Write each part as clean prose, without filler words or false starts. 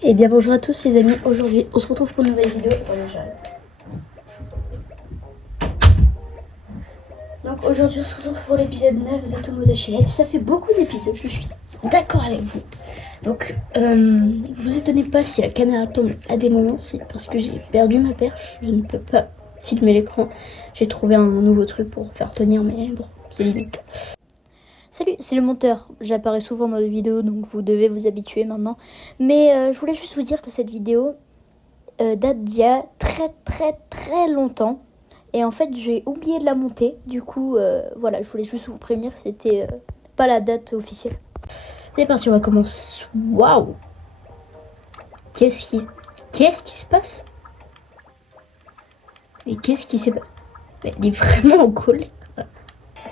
Et bien bonjour à tous les amis, aujourd'hui on se retrouve pour une nouvelle vidéo. Donc aujourd'hui on se retrouve pour l'épisode 9 de Tomodachi Life. Ça fait beaucoup d'épisodes, je suis d'accord avec vous. Donc vous étonnez pas si la caméra tombe à des moments, c'est parce que j'ai perdu ma perche. Je ne peux pas filmer l'écran. J'ai trouvé un nouveau truc pour faire tenir, mais bon, c'est limite. Salut, c'est le monteur. J'apparais souvent dans les vidéos, donc vous devez vous habituer maintenant. Mais je voulais juste vous dire que cette vidéo date d'il y a très longtemps. Et en fait, j'ai oublié de la monter. Du coup, voilà, je voulais juste vous prévenir que c'était pas la date officielle. C'est parti, on va commencer. Waouh! Qu'est-ce qui se passe? Mais qu'est-ce qui s'est passé? Mais il est vraiment en colère.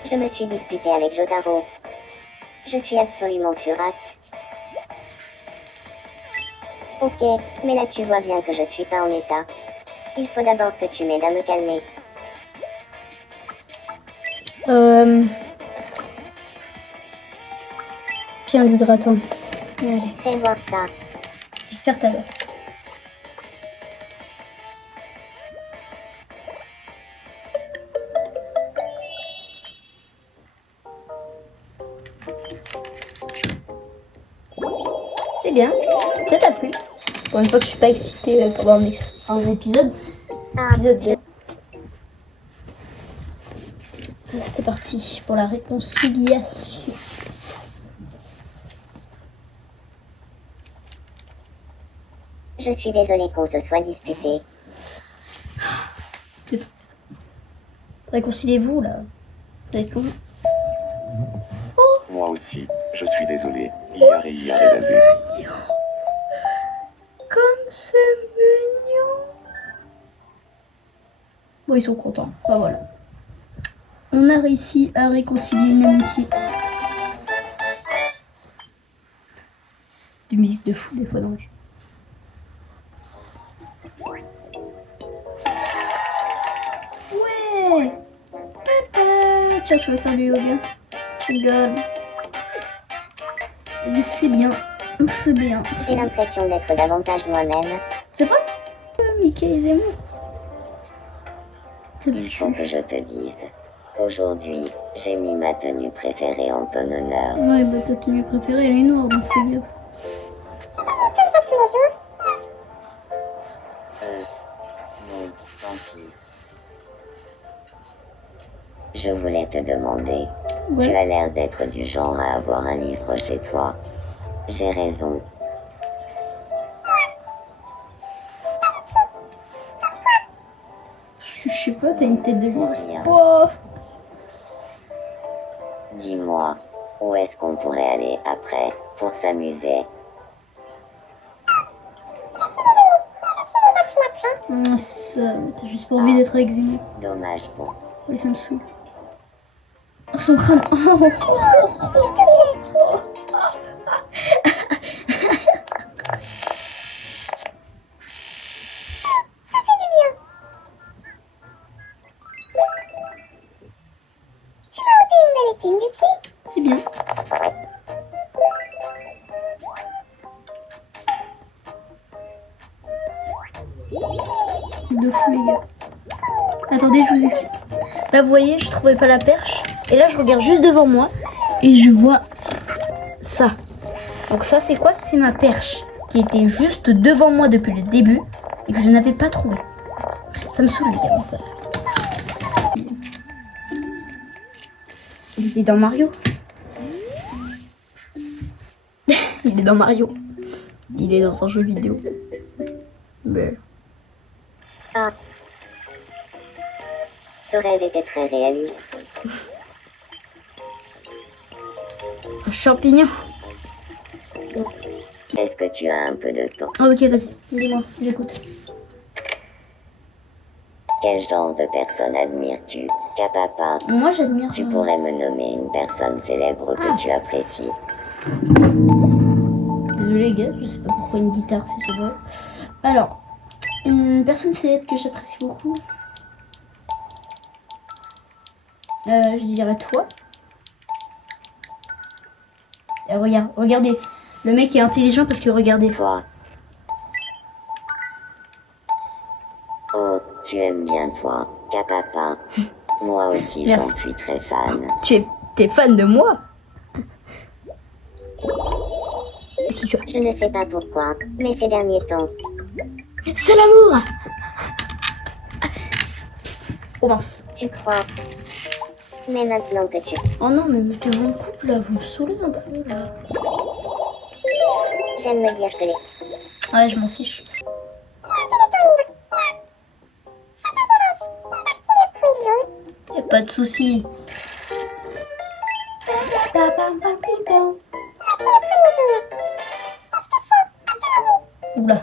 Je me suis disputée avec Jotaro. Je suis absolument furax. Ok, mais là tu vois bien que je suis pas en état. Il faut d'abord que tu m'aides à me calmer. Tiens, du gratin. Allez, Fais voir ça. j'espère que t'adores. C'est bien, ça t'a plu. Pour une fois que je suis pas excitée pendant un épisode. Épisode 2. C'est parti pour la réconciliation. Je suis désolée qu'on se soit disputé. C'est triste. Réconciliez-vous là. Avec vous. Moi aussi, je suis désolé. Il a basé. Comme c'est mignon. Bon, ils sont contents. Bah voilà. On a réussi à réconcilier une amitié. Des musiques de fou des fois dans le jeu. Ouais. Papa. Tiens, je vais faire du yoga. Je rigole. Mais c'est bien. C'est bien. J'ai l'impression d'être davantage moi-même. C'est vrai Mickey et Zemmour. Ça me Il faut que je te dise. Aujourd'hui, j'ai mis ma tenue préférée en ton honneur. Ouais, bah ta tenue préférée, elle est noire, donc fais gaffe. Non, tant pis. Je voulais te demander. Ouais. Tu as l'air d'être du genre à avoir un livre chez toi. J'ai raison. Parce que je sais pas, t'as une tête de Pour lion. rien. Oh. Dis-moi, où est-ce qu'on pourrait aller après, pour s'amuser? C'est ça, t'as juste pas envie d'être avec Zemmour. Dommage, bon. Ouais, ça me saoule. Oh, son crâne. Oh. Tu m'as ôté une belle épine du pied? C'est bien. De fou les gars. Attendez, je vous explique. Là vous voyez, je trouvais pas la perche. Et là je regarde juste devant moi. Et je vois ça. Donc ça c'est quoi? C'est ma perche. Qui était juste devant moi depuis le début. Et que je n'avais pas trouvé. Ça me saoule les gars, ça. Il est dans Mario. Il est dans Mario. Il est dans un jeu vidéo. Mais... Ah. Ce rêve était très réaliste. un champignon. Est-ce que tu as un peu de temps? Ah, ok, vas-y. Dis-moi, j'écoute. Quel genre de personne admires-tu? Kapapa, Moi j'admire... tu pourrais me nommer une personne célèbre que tu apprécies. Désolé les gars, je sais pas pourquoi une guitare fait ce bruit. Alors, une personne célèbre que j'apprécie beaucoup. Je dirais toi. Et regardez. Le mec est intelligent parce que regardez. Toi, Tu aimes bien toi, Kapapa. Moi aussi, j'en Merci. suis très fan. T'es fan de moi? Si tu as. Je ne sais pas pourquoi, mais ces derniers temps, C'est l'amour! Oh mince. tu crois. Mais maintenant que tu... Oh non, mais mettez en couple là, vous me saoulez un peu là. J'aime me dire que les... Ouais, je m'en fiche. Y'a pas de soucis. Oula.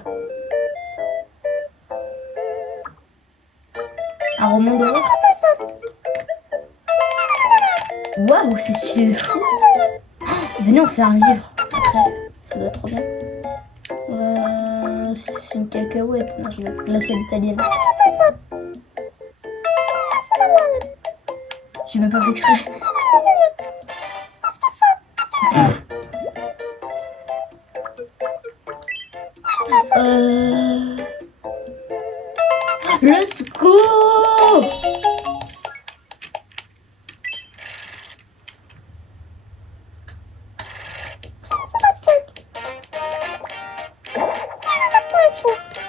Un roman d'horreur. Waouh, c'est stylé de fou. Venez, on fait un livre. Après, ça doit être trop bien. C'est une cacahuète. Non, là, c'est l'italienne. J'ai même pas fait exprès. Let's go!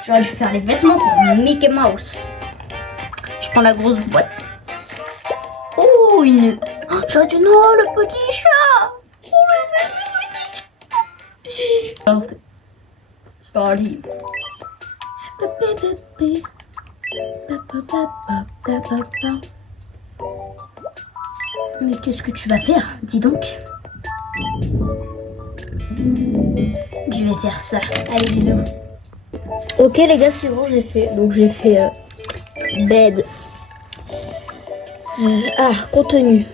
J'aurais dû faire les vêtements pour Mickey Mouse. Je prends la grosse boîte. Oh, une... Oh, j'aurais dû... Non, le petit chat. Oh, le petit chat. C'est parti. Mais qu'est-ce que tu vas faire? Dis donc. Je vais faire ça. Allez, bisous. Ok les gars, c'est bon, j'ai fait. Donc j'ai fait bed. Contenu.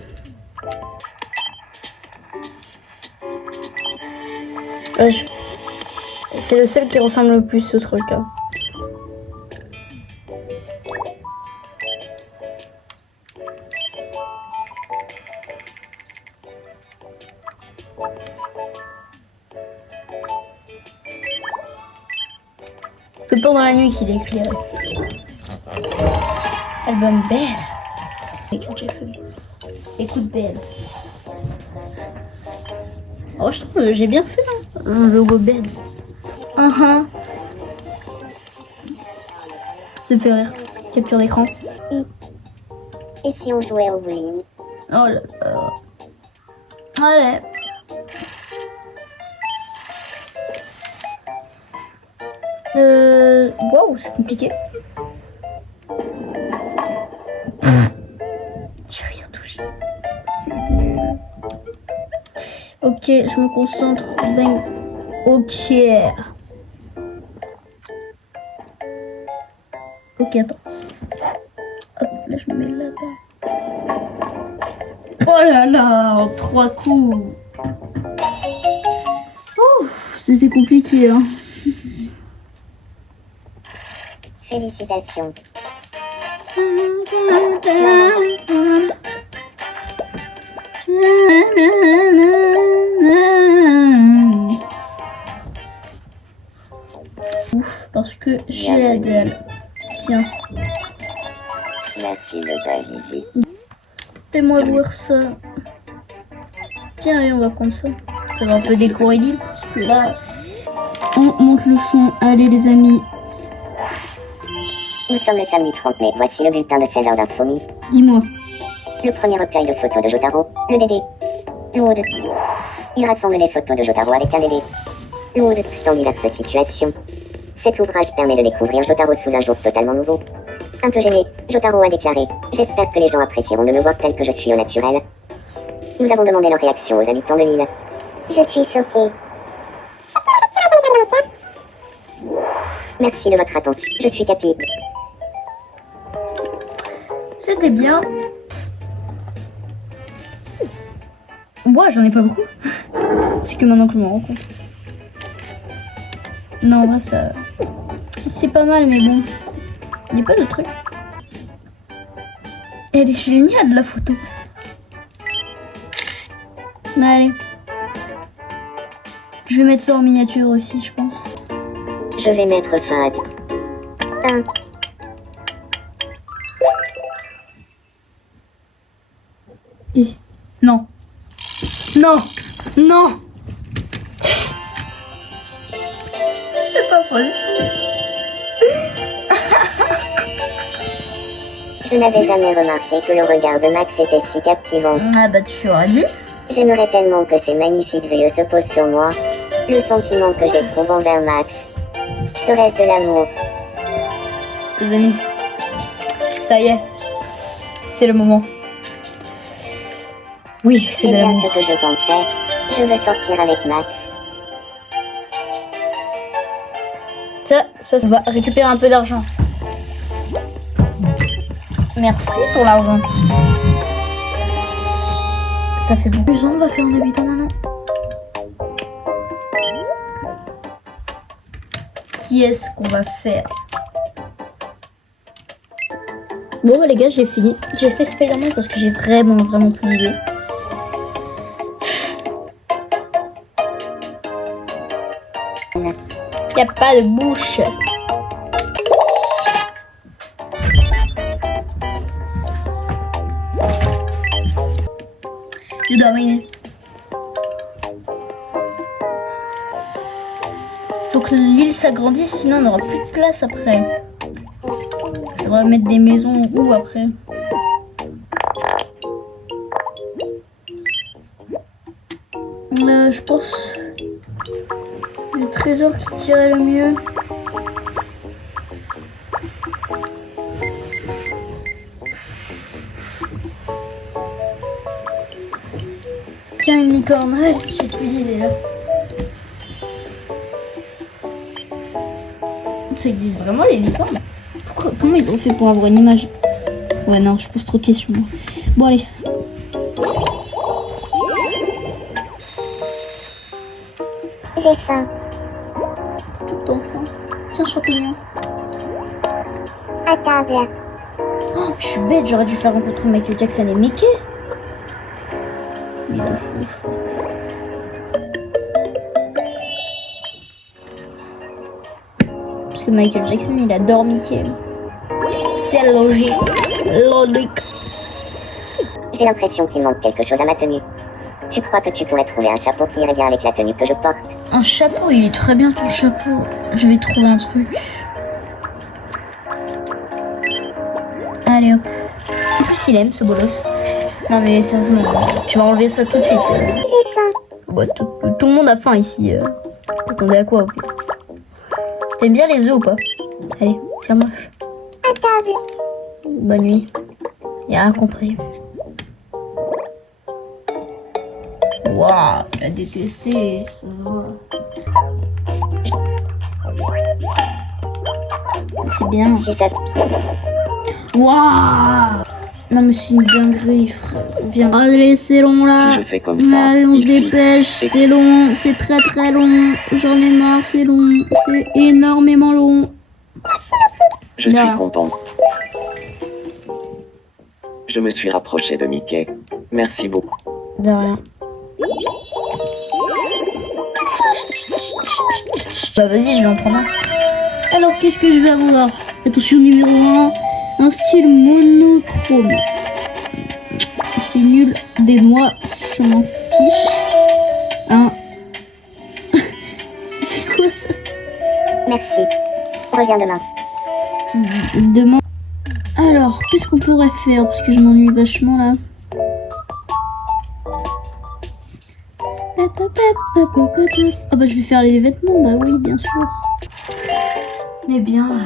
C'est le seul qui ressemble le plus au truc. Hein. Que pendant la nuit qu'il est éclairé. Album Belle. Michael Jackson. Écoute Belle. Oh, je trouve que j'ai bien fait hein, le logo Belle. Ça me fait rire. Capture d'écran. Et si on jouait au bowling? Oh là là. Allez. Wow, c'est compliqué. J'ai rien touché. C'est nul. Ok, je me concentre. Bang. Ok. Ok, attends. Hop, là je me mets là-bas. Oh là là, en 3 coups. Ouf, c'était compliqué, hein. Félicitations. Ouf, parce que j'ai la dalle. Tiens, Merci de ta visite. fais-moi voir ça. Tiens, allez, on va prendre ça. Ça va un peu décorer l'île, parce que là... On monte le son. Allez les amis, Nous sommes le samedi 30 mai. Voici le bulletin de 16 heures d'infomie. dis-moi. Le premier recueil de photos de Jotaro, le Dédé. Lourd. Il rassemble les photos de Jotaro avec un Dédé. Lourd, dans diverses situations. Cet ouvrage permet de découvrir Jotaro sous un jour totalement nouveau. Un peu gêné, Jotaro a déclaré « J'espère que les gens apprécieront de me voir tel que je suis au naturel. » Nous avons demandé leur réaction aux habitants de l'île. Je suis choquée. Merci de votre attention. Je suis Capi. C'était bien. Moi, j'en ai pas beaucoup. C'est que maintenant que je me rends compte. Non, en vrai, ça... C'est pas mal, mais bon. Il n'y a pas de truc. Elle est géniale, la photo. Allez. Je vais mettre ça en miniature aussi, je pense. Je vais mettre fin à... Non. Non. Non. C'est pas possible. Je n'avais jamais remarqué que le regard de Max était si captivant. Ah bah tu aurais dû. J'aimerais tellement que ces magnifiques yeux se posent sur moi. Le sentiment que j'éprouve envers Max. Serait-ce de l'amour? Les amis, ça y est. C'est le moment. Oui, c'est C'est de bien l'amour. ce que je pensais. Je veux sortir avec Max. Ça va récupérer un peu d'argent. Merci pour l'argent. Ça fait beaucoup. On va faire un habitant maintenant. Qui est-ce qu'on va faire? Bon bah les gars, j'ai fini. J'ai fait Spider-Man parce que j'ai vraiment plus d'idées. Y a pas de bouche. Je dois miner. Faut que l'île s'agrandisse, sinon on n'aura plus de place après. Je devrais mettre des maisons où après? Je pense le trésor qui tirait le mieux. Tiens, une licorne, ouais, j'ai plus d'idée là. Ça existe vraiment les licornes? Comment ils ont fait pour avoir une image? Ouais, non, je pose trop de questions. Bon, allez. J'ai faim. C'est tout le temps faim. Tiens, champignon. À table. Oh, je suis bête, j'aurais dû faire rencontrer Michael Jackson et Mickey. Il est fou. Parce que Michael Jackson, il adore Mickey. C'est logique. Logique. J'ai l'impression qu'il manque quelque chose à ma tenue. Tu crois que tu pourrais trouver un chapeau qui irait bien avec la tenue que je porte? Un chapeau, il est très bien ton chapeau. Je vais trouver un truc. Allez hop. En plus, il aime ce bolos. Non mais sérieusement, tu vas enlever ça tout de suite. J'ai faim. Bah, tout le monde a faim ici. T'attendais à quoi? Okay. T'aimes bien les œufs ou pas? Allez, ça marche. À table. Bonne nuit. Y'a rien compris. Waouh, il a détesté, ça se voit. C'est bien. Si ça... Waouh. Non mais c'est une dinguerie, frère. Viens. Allez, c'est long là. Si je fais comme ça, Allez, on se ici, dépêche. C'est long, c'est très long. J'en ai marre, c'est long. C'est énormément long. je suis Non. content. Je me suis rapproché de Mickey. Merci beaucoup. De rien. Bah vas-y, je vais en prendre un. Alors qu'est-ce que je vais avoir? Attention, numéro 1, un style monochrome. C'est nul, des noix, je m'en fiche. Un... C'est quoi ça? Merci. Reviens demain. Demain. Alors, qu'est-ce qu'on pourrait faire? Parce que je m'ennuie vachement là. Ah bah je vais faire les vêtements, bah oui, bien sûr. On est bien là.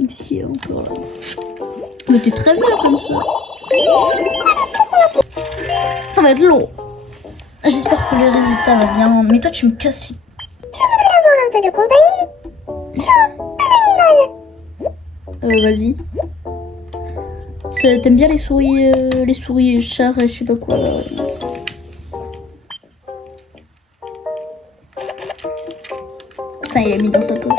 Ici encore là. Mais t'es très bien comme ça. Ça va être long. J'espère que le résultat va bien. Mais toi tu me casses les... Un peu de compagnie. Vas-y. T'aimes bien les souris chars, je sais pas quoi là. Putain, il a mis dans sa poche.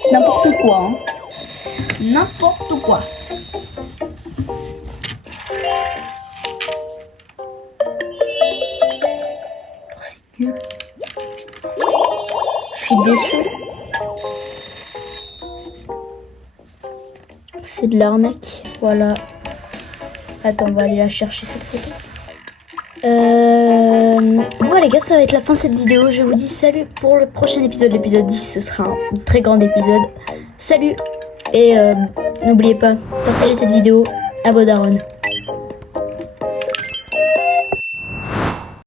C'est n'importe quoi, hein. N'importe quoi. Oh, c'est nul. Je suis déçue. c'est de l'arnaque. Voilà. Attends, on va aller la chercher cette photo. Bon les gars, ça va être la fin de cette vidéo. Je vous dis salut pour le prochain épisode. L'épisode 10, ce sera un très grand épisode. Salut. Et n'oubliez pas, partagez cette vidéo à vos darons.